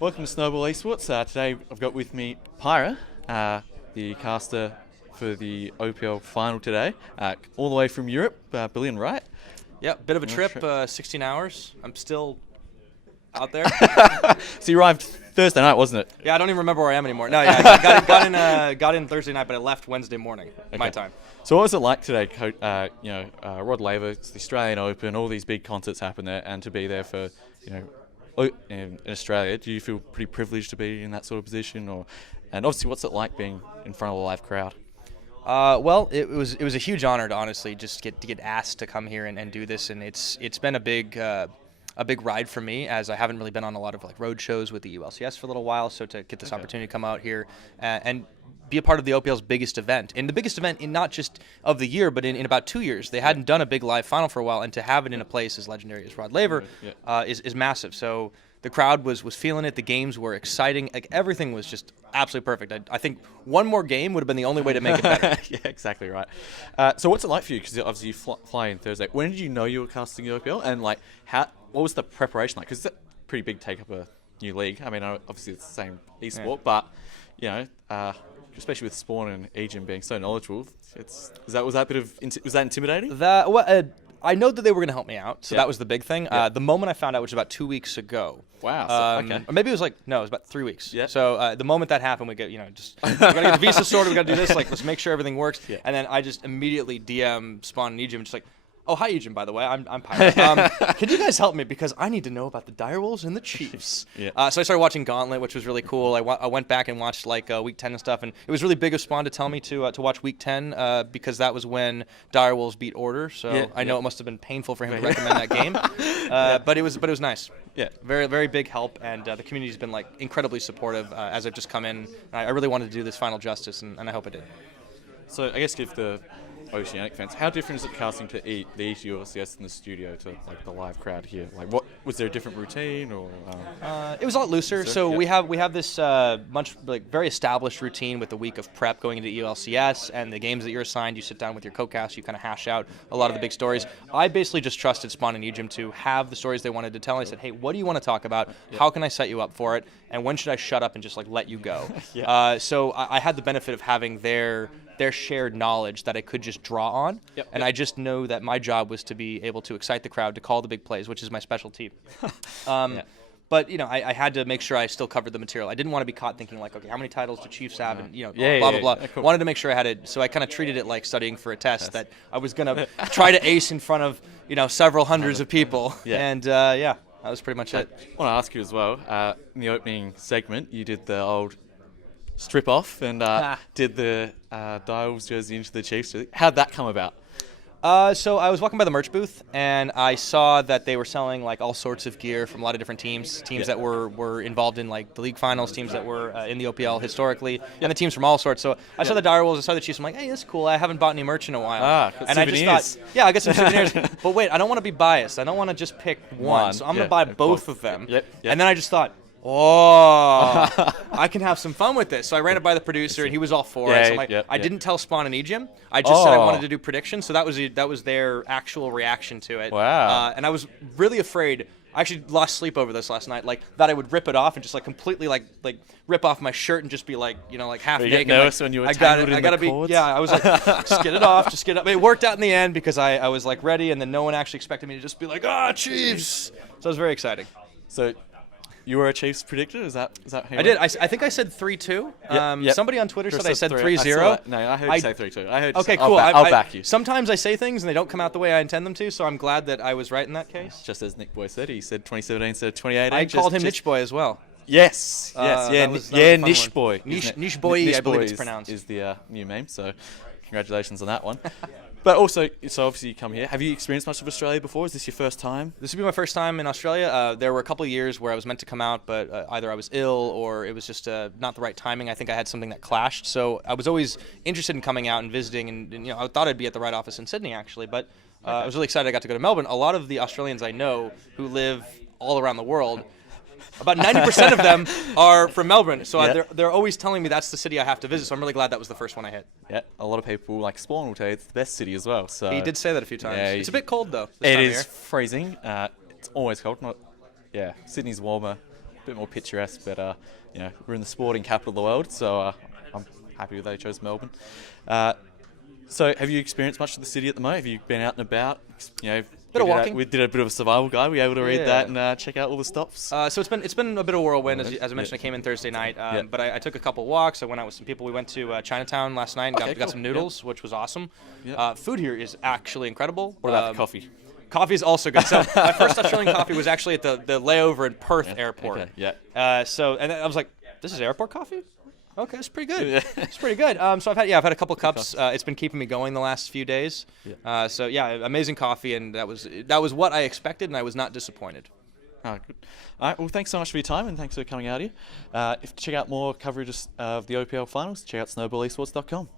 Welcome to Snowball Esports. Today I've got with me Pyra, the caster for the OPL Final today, all the way from Europe. Brilliant, right? Yeah, bit of a trip, 16 hours. I'm still out there. So you arrived Thursday night, wasn't it? Yeah, I don't even remember where I am anymore. No, yeah, I got in Thursday night, but I left Wednesday morning, my time. So what was it like today? Rod Laver, it's the Australian Open, all these big concerts happen there, and to be there for, in Australia, do you feel pretty privileged to be in that sort of position, and obviously what's it like being in front of a live crowd? Well, it was a huge honor to honestly just get asked to come here and do this, and it's been a big ride for me, as I haven't really been on a lot of road shows with the ULCS for a little while. So to get this opportunity to come out here and be a part of the OPL's biggest event, and the biggest event in not just of the year, but in about 2 years. They hadn't done a big live final for a while, and to have it in a place as legendary as Rod Laver is massive. So the crowd was feeling it. The games were exciting. Everything was just absolutely perfect. I think one more game would have been the only way to make it better. Yeah, exactly right. So what's it like for you? Because obviously you fly in Thursday. When did you know you were casting the OPL, and what was the preparation like? Because it's a pretty big take up a new league. I mean, obviously it's the same esport, but especially with Spawn and Aegin being so knowledgeable, was that intimidating? I know that they were going to help me out, so that was the big thing. The moment I found out, which was about 2 weeks ago. Wow. Okay. Or maybe it was it was about 3 weeks. Yeah. So the moment that happened, we got, we got to get the visa sorted, we got to do this, let's make sure everything works. Yeah. And then I just immediately DM Spawn and Aegin, just oh, hi, Aegin, by the way. I'm Pyra. Can you guys help me? Because I need to know about the Direwolves and the Chiefs. Yeah. So I started watching Gauntlet, which was really cool. I went back and watched Week 10 and stuff, and it was really big of Spawn to tell me to watch Week 10 because that was when Direwolves beat Order. So I know it must have been painful for him to recommend that game. But it was nice. Yeah. Very, very big help, and the community's been incredibly supportive as I've just come in. I really wanted to do this final justice, and I hope I did. So I guess give the Oceanic fans, how different is it casting to the ULCS in the studio to the live crowd here? What was there a different routine or? It was a lot looser. So we have this very established routine with the week of prep going into ULCS and the games that you're assigned. You sit down with your co-cast, you kind of hash out a lot of the big stories. I basically just trusted Spawn and Aegin to have the stories they wanted to tell. And I said, hey, what do you want to talk about? How can I set you up for it? And when should I shut up and just let you go? So I had the benefit of having their shared knowledge that I could just draw on. And I just know that my job was to be able to excite the crowd, to call the big plays, which is my specialty. But, I had to make sure I still covered the material. I didn't want to be caught thinking okay, how many titles do Chiefs have? And, blah, blah, blah. Cool. Wanted to make sure I had it. So I kind of treated it like studying for a test that I was going to try to ace in front of, several hundreds of people. And, that was pretty much it. I want to ask you as well, in the opening segment, you did the old strip off and did the Direwolves jersey into the Chiefs jersey. How'd that come about? So I was walking by the merch booth, and I saw that they were selling all sorts of gear from a lot of different teams that were involved in the league finals, teams that were in the OPL historically, and the teams from all sorts. So I saw the Direwolves, I saw the Chiefs. I'm like, hey, this is cool. I haven't bought any merch in a while. And souvenirs. I just thought, I get some souvenirs. But wait, I don't want to be biased. I don't want to just pick one. So I'm going to buy both of them. And then I just thought, I can have some fun with this. So I ran it by the producer, and he was all for it. So I didn't tell Spawn and Aegin. I just said I wanted to do predictions. So that was their actual reaction to it. Wow. And I was really afraid. I actually lost sleep over this last night. That I would rip it off and just completely rip off my shirt and just be half naked. Nervous when you were tangled in the cords? I was just get it off, just get it up. It worked out in the end because I was ready, and then no one actually expected me to just be Chiefs. So it was very exciting. So you were a Chiefs predictor? Is that how I did. I think I said 3-2. Somebody on Twitter said I said 3-0. No, I heard you say 3-2. Okay, cool. I'll back you. Sometimes I say things and they don't come out the way I intend them to, so I'm glad that I was right in that case. Just as Nick Boy said, he said 2017 instead of 2018. I called him Niche Boy as well. Yes. Niche Boy. Niche Boy, I believe it's pronounced. Is the new meme, so congratulations on that one. But also, so obviously you come here. Have you experienced much of Australia before? Is this your first time? This would be my first time in Australia. There were a couple of years where I was meant to come out, but either I was ill or it was just not the right timing. I think I had something that clashed. So I was always interested in coming out and visiting, and I thought I'd be at the right office in Sydney, actually. But I was really excited I got to go to Melbourne. A lot of the Australians I know who live all around the world, about 90% of them are from Melbourne, so they're always telling me that's the city I have to visit, so I'm really glad that was the first one I hit. Yeah, a lot of people, like Spawn, will tell you it's the best city as well. So he did say that a few times. Yeah, it's a bit cold, though, It is freezing. It's always cold. Sydney's warmer, bit more picturesque. But you know, we're in the sporting capital of the world, so I'm happy that they chose Melbourne. So, have you experienced much of the city at the moment? Have you been out and about? You know, Bit of walking. We did a bit of a survival guide. Were you able to read that and check out all the stops? So it's been a bit of a whirlwind. As I mentioned, I came in Thursday night, but I took a couple walks. I went out with some people. We went to Chinatown last night and got some noodles, which was awesome. Food here is actually incredible. What about the coffee? Coffee is also good. So my first Australian coffee was actually at the layover in Perth Airport. Okay. Yeah. And I was like, this is airport coffee? Okay, it's pretty good. It's pretty good. So I've had a couple cups. It's been keeping me going the last few days. So amazing coffee, and that was what I expected, and I was not disappointed. Oh, good. All right. Well, thanks so much for your time, and thanks for coming out here. If to check out more coverage of the OPL finals, check out snowballesports.com.